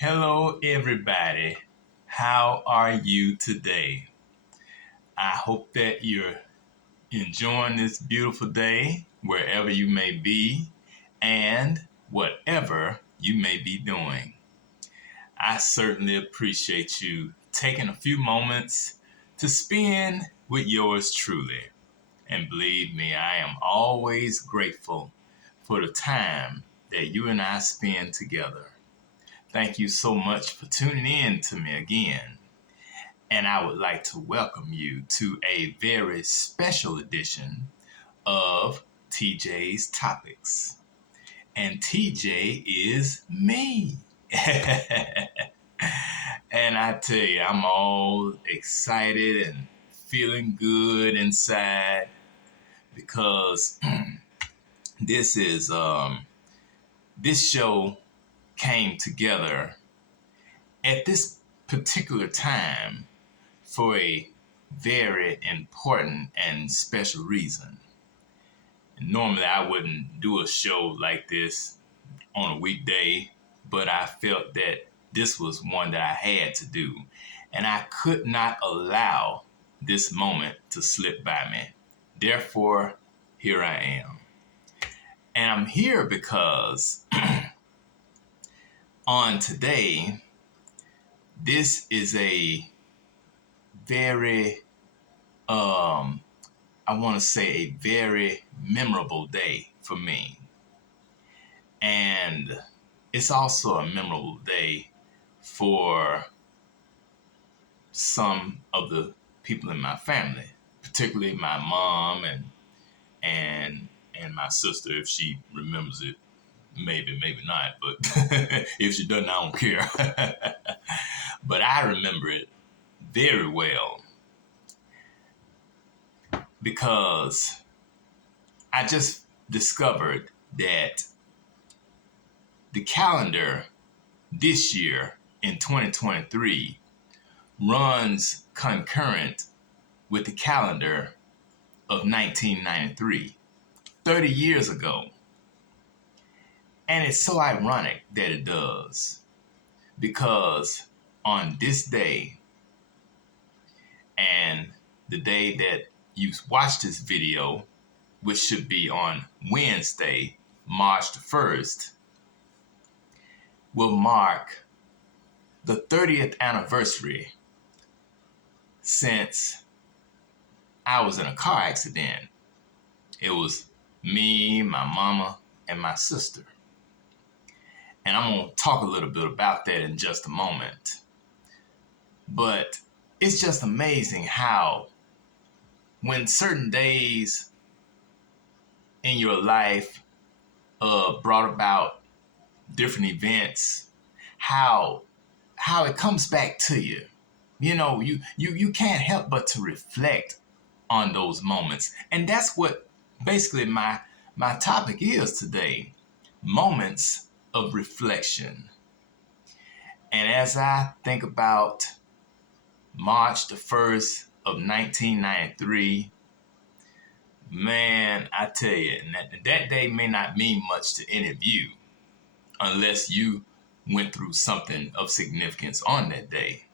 Hello, everybody. How are you today? I hope that you're enjoying this beautiful day wherever you may be and whatever you may be doing. I certainly appreciate you taking a few moments to spend with yours truly. And believe me, I am always grateful for the time that you and I spend together. Thank you so much for tuning in to me again. And I would like to welcome you to a very special edition of TJ's Topics. And TJ is me. And I tell you, I'm all excited and feeling good inside because this is this show came together at this particular time for a very important and special reason. Normally, I wouldn't do a show like this on a weekday, but I felt that this was one that I had to do, and I could not allow this moment to slip by me. Therefore, here I am. And I'm here because on today, this is a very I want to say a very memorable day for me. And it's also a memorable day for some of the people in my family, particularly my mom and and my sister, if she remembers it. Maybe not, but if she doesn't, I don't care. But I remember it very well because I just discovered that the calendar this year in 2023 runs concurrent with the calendar of 1993, 30 years ago. And it's so ironic that it does because on this day and the day that you watch this video, which should be on Wednesday, March the 1st, will mark the 30th anniversary since I was in a car accident. It was me, my mama, and my sister. And I'm going to talk a little bit about that in just a moment. But it's just amazing how when certain days in your life brought about different events, how it comes back to you. You know, you can't help but to reflect on those moments. And that's what basically my topic is today. Moments of reflection. And as I think about March the 1st of 1993, man, I tell you, that day may not mean much to any of you unless you went through something of significance on that day.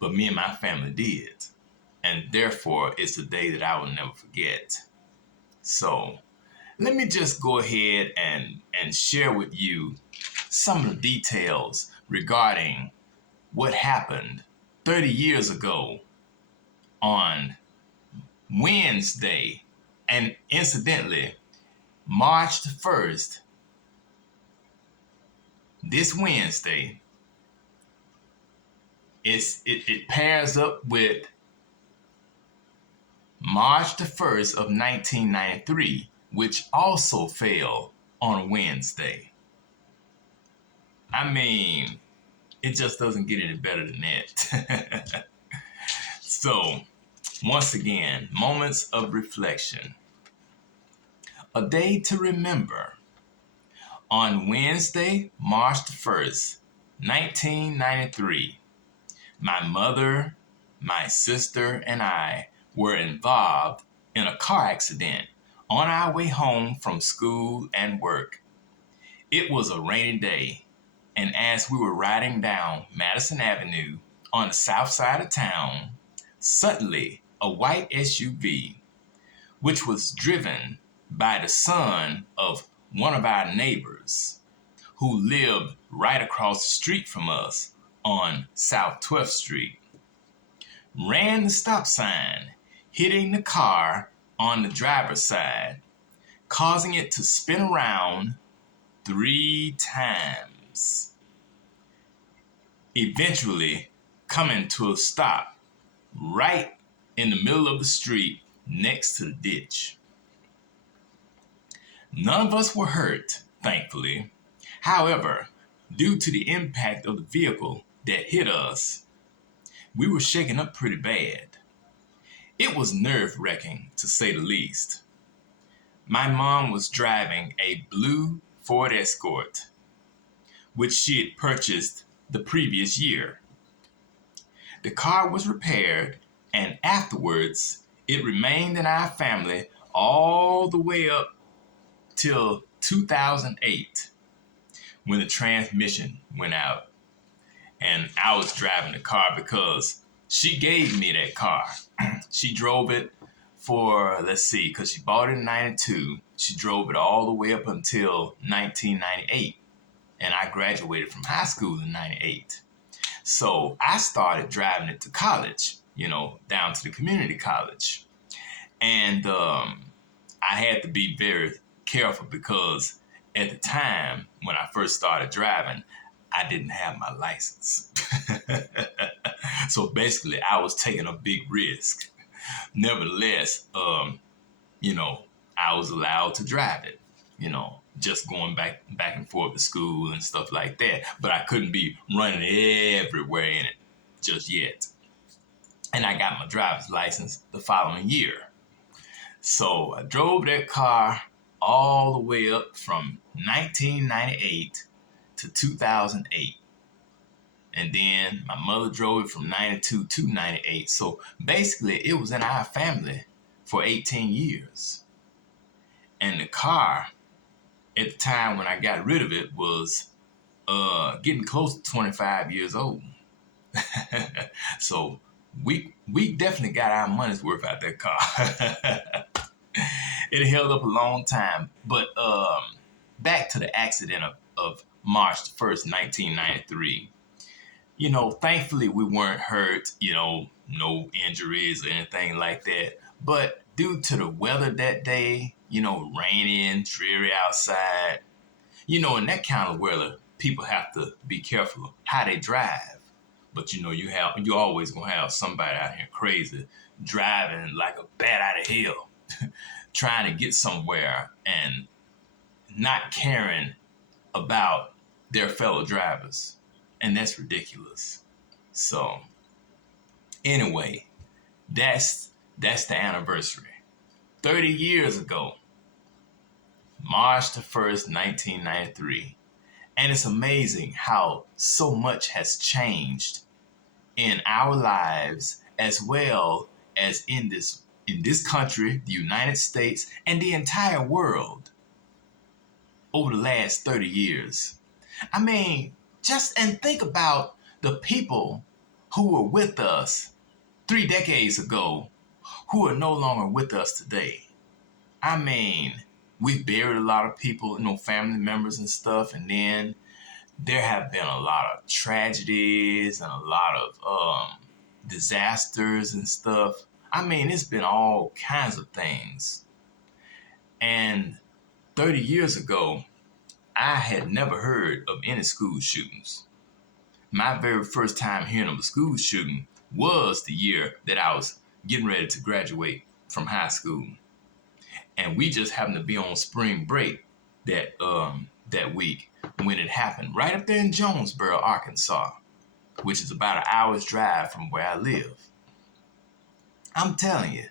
But me and my family did. And therefore, it's a day that I will never forget. So let me just go ahead and share with you some of the details regarding what happened 30 years ago on Wednesday. And incidentally, March the 1st, this Wednesday, it pairs up with March the 1st of 1993, which also fell on Wednesday. I mean, it just doesn't get any better than that. So, once again, moments of reflection. A day to remember. On Wednesday, March the 1st, 1993, my mother, my sister, and I were involved in a car accident on our way home from school and work. It was a rainy day, And as we were riding down Madison Avenue on the south side of town, suddenly a white SUV, which was driven by the son of one of our neighbors who lived right across the street from us on South 12th Street, ran the stop sign, hitting the car on the driver's side, causing it to spin around 3 times, eventually coming to a stop right in the middle of the street next to the ditch. None of us were hurt, thankfully. However, due to the impact of the vehicle that hit us, we were shaken up pretty bad. It was nerve-wracking, to say the least. My mom was driving a blue Ford Escort, which she had purchased the previous year. The car was repaired, and afterwards, it remained in our family all the way up till 2008, when the transmission went out. And I was driving the car because she gave me that car. She drove it for, because she bought it in 92. She drove it all the way up until 1998. And I graduated from high school in 98. So I started driving it to college, down to the community college. And I had to be very careful because at the time when I first started driving, I didn't have my license. So basically, I was taking a big risk. Nevertheless, I was allowed to drive it, just going back and forth to school and stuff like that. But I couldn't be running everywhere in it just yet. And I got my driver's license the following year. So I drove that car all the way up from 1998 to 2008. And then my mother drove it from 92 to 98. So basically, it was in our family for 18 years. And the car, at the time when I got rid of it, was getting close to 25 years old. So we definitely got our money's worth out that car. It held up a long time. But back to the accident of March 1st, 1993. Thankfully we weren't hurt, no injuries or anything like that. But due to the weather that day, raining, dreary outside, in that kind of weather, people have to be careful how they drive. But you always gonna have somebody out here crazy driving like a bat out of hell, trying to get somewhere and not caring about their fellow drivers. And that's ridiculous. So anyway, that's the anniversary. 30 years ago, March the 1st, 1993. And it's amazing how so much has changed in our lives as well as in this country, the United States, and the entire world over the last 30 years. I mean, and think about the people who were with us 3 decades ago who are no longer with us today. I mean, we've buried a lot of people, family members and stuff, and then there have been a lot of tragedies and a lot of disasters and stuff. I mean, it's been all kinds of things. And 30 years ago, I had never heard of any school shootings. My very first time hearing of a school shooting was the year that I was getting ready to graduate from high school. And we just happened to be on spring break that week when it happened, right up there in Jonesboro, Arkansas, which is about an hour's drive from where I live. I'm telling you.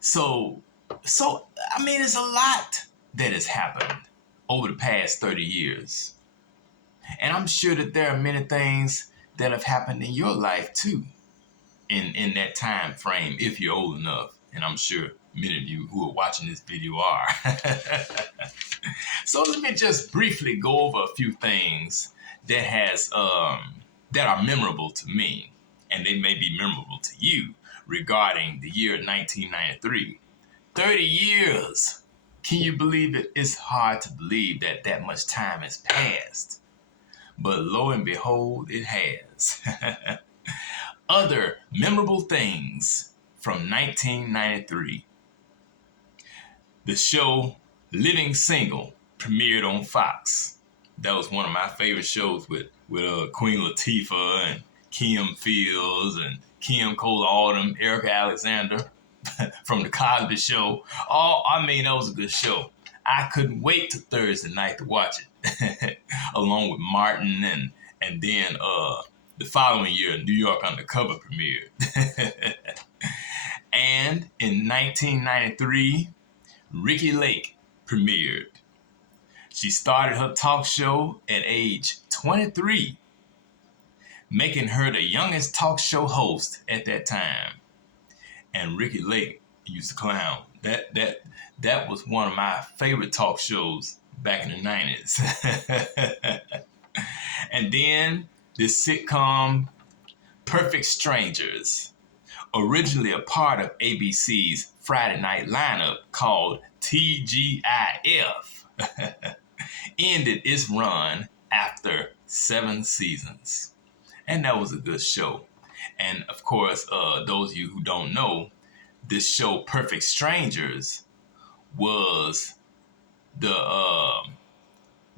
So I mean, it's a lot that has happened over the past 30 years. And I'm sure that there are many things that have happened in your life too, in that time frame, if you're old enough. And I'm sure many of you who are watching this video are. So let me just briefly go over a few things that has that are memorable to me, and they may be memorable to you regarding the year 1993. 30 years. Can you believe it? It's hard to believe that that much time has passed. But lo and behold, it has. Other memorable things from 1993. The show Living Single premiered on Fox. That was one of my favorite shows with Queen Latifah and Kim Fields and Kim Cola-Autumn, Erica Alexander from The Cosby Show. Oh, I mean, that was a good show. I couldn't wait till Thursday night to watch it, along with Martin, and then the following year, New York Undercover premiered. And in 1993, Ricki Lake premiered. She started her talk show at age 23, making her the youngest talk show host at that time. And Ricki Lake used to clown. That was one of my favorite talk shows back in the 90s. And then this sitcom, Perfect Strangers, originally a part of ABC's Friday night lineup called TGIF, ended its run after 7 seasons. And that was a good show. And of course, those of you who don't know, this show, Perfect Strangers, was the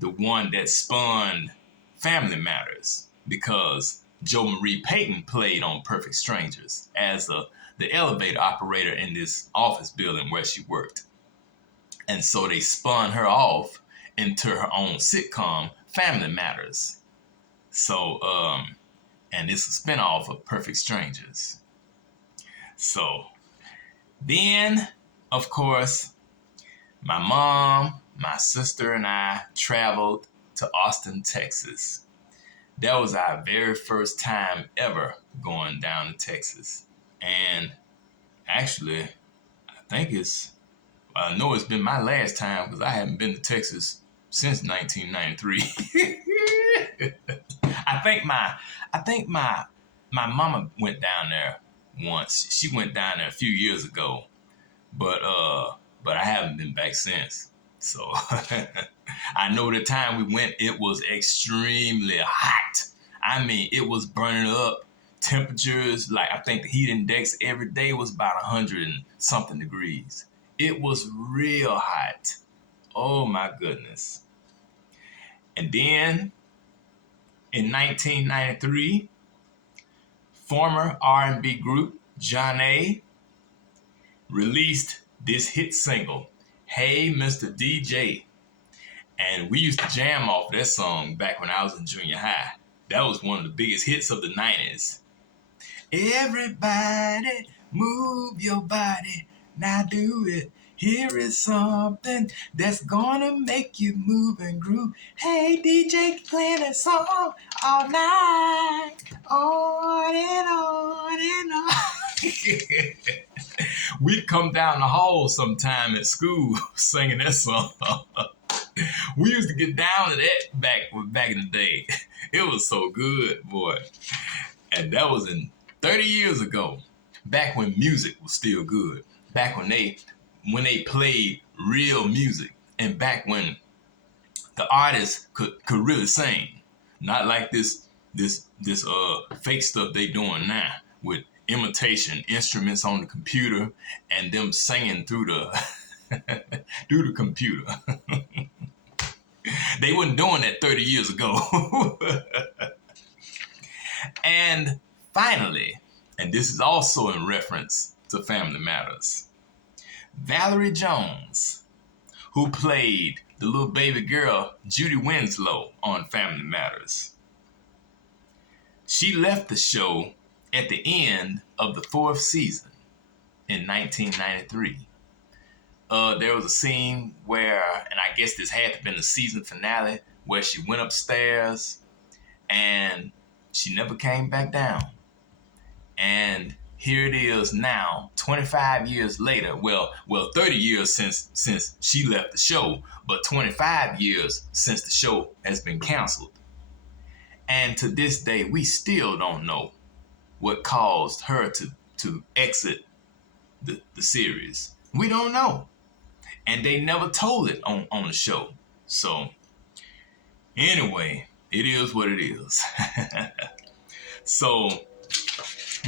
one that spawned Family Matters, because Jo Marie Payton played on Perfect Strangers as the elevator operator in this office building where she worked. And so they spun her off into her own sitcom, Family Matters. So, and it's a spinoff of Perfect Strangers. So, then, of course, my mom, my sister, and I traveled to Austin, Texas. That was our very first time ever going down to Texas. And actually, I know it's been my last time, because I haven't been to Texas since 1993. I think my mama went down there once. She went down there a few years ago, but I haven't been back since. So I know the time we went, it was extremely hot. I mean, it was burning up. Temperatures, like I think the heat index every day was about 100 and something degrees. It was real hot. Oh my goodness. And then in 1993, former R&B group Johnny released this hit single, Hey Mr. DJ. And we used to jam off that song back when I was in junior high. That was one of the biggest hits of the 90s. Everybody move your body, now do it. Here is something that's gonna make you move and groove. Hey DJ, playing that song all night, on and on and on. We'd come down the hall sometime at school singing that song. We used to get down to that back in the day. It was so good, boy. And that was in 30 years ago, back when music was still good, back when they played real music, and back when the artists could really sing, not like this fake stuff they doing now with imitation instruments on the computer and them singing through the through the computer. They wasn't doing that 30 years ago. And finally, and this is also in reference to Family Matters, Valerie Jones, who played the little baby girl Judy Winslow on Family Matters. She left the show at the end of the 4th season in 1993. There was a scene where, and I guess this had to have been the season finale, where she went upstairs and she never came back down. And here it is now, 25 years later. Well, 30 years since she left the show, but 25 years since the show has been canceled. And to this day, we still don't know what caused her to exit the series. We don't know. And they never told it on the show. So anyway, it is what it is. So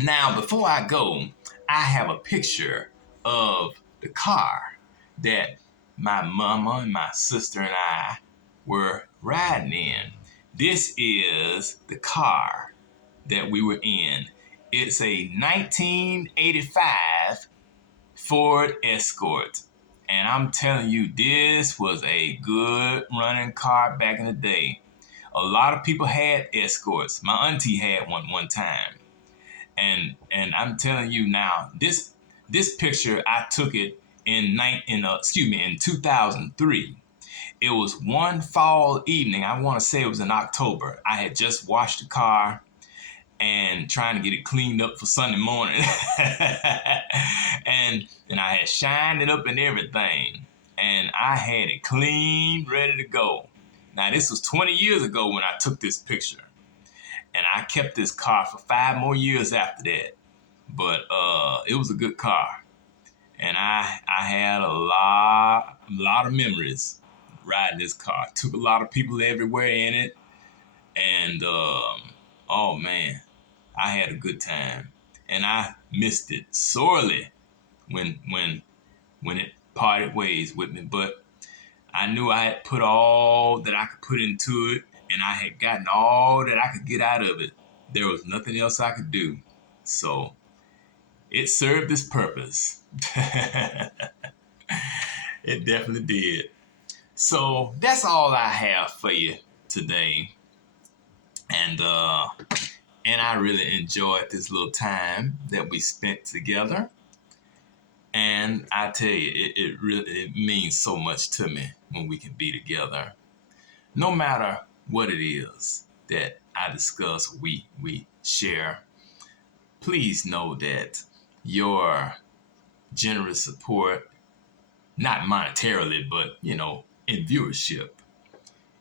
now before I go, I have a picture of the car that my mama and my sister and I were riding in. This is the car that we were in. It's a 1985 Ford Escort. And I'm telling you, this was a good running car back in the day. A lot of people had Escorts. My auntie had one time. And I'm telling you now, this picture, I took it in 2003. It was one fall evening. I want to say it was in October. I had just washed the car and trying to get it cleaned up for Sunday morning. and I had shined it up and everything. And I had it clean, ready to go. Now, this was 20 years ago when I took this picture. And I kept this car for 5 more years after that. But it was a good car. And I had a lot of memories riding this car. Took a lot of people everywhere in it. And oh man, I had a good time. And I missed it sorely when it parted ways with me. But I knew I had put all that I could put into it, and I had gotten all that I could get out of it. There was nothing else I could do. So it served its purpose. It definitely did. So that's all I have for you today. And I really enjoyed this little time that we spent together. And I tell you, it means so much to me when we can be together. No matter what it is that I discuss, we share, please know that your generous support, not monetarily, but, in viewership,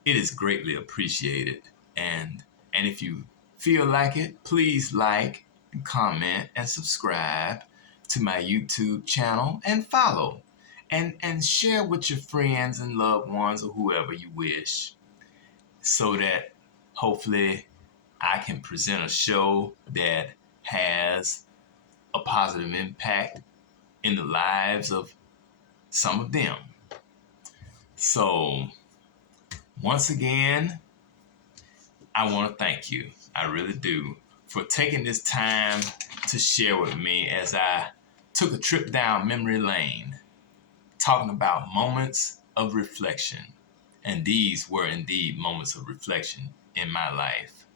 it is greatly appreciated. And if you feel like it, please like, comment, and subscribe to my YouTube channel and follow and share with your friends and loved ones or whoever you wish, so that hopefully I can present a show that has a positive impact in the lives of some of them. So once again, I want to thank you. I really do, for taking this time to share with me as I took a trip down memory lane, talking about moments of reflection. And these were indeed moments of reflection in my life.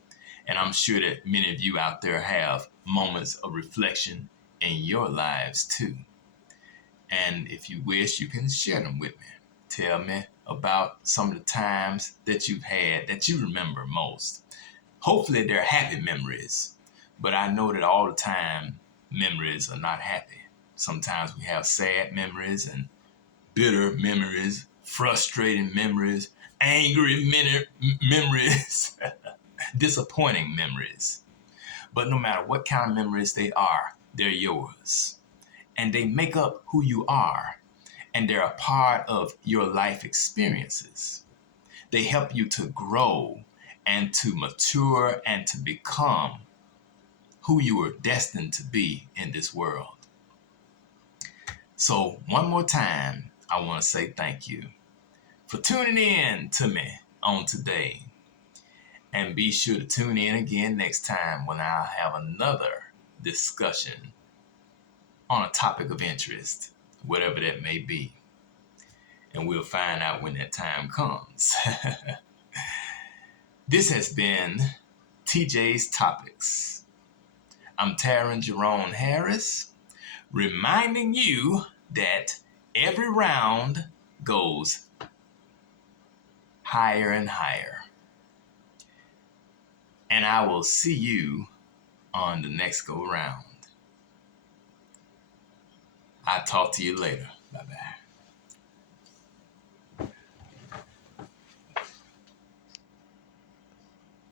And I'm sure that many of you out there have moments of reflection in your lives too. And if you wish, you can share them with me. Tell me about some of the times that you've had that you remember most. Hopefully they're happy memories, but I know that all the time memories are not happy. Sometimes we have sad memories and bitter memories, frustrating memories, angry memories, disappointing memories. But no matter what kind of memories they are, they're yours. And they make up who you are. And they're a part of your life experiences. They help you to grow and to mature and to become who you were destined to be in this world. So one more time, I want to say thank you for tuning in to me on today. And be sure to tune in again next time when I'll have another discussion on a topic of interest, whatever that may be. And we'll find out when that time comes. This has been TJ's Topics. I'm Taryn Jerome Harris, reminding you that every round goes higher and higher. And I will see you on the next go round. I'll talk to you later. Bye-bye.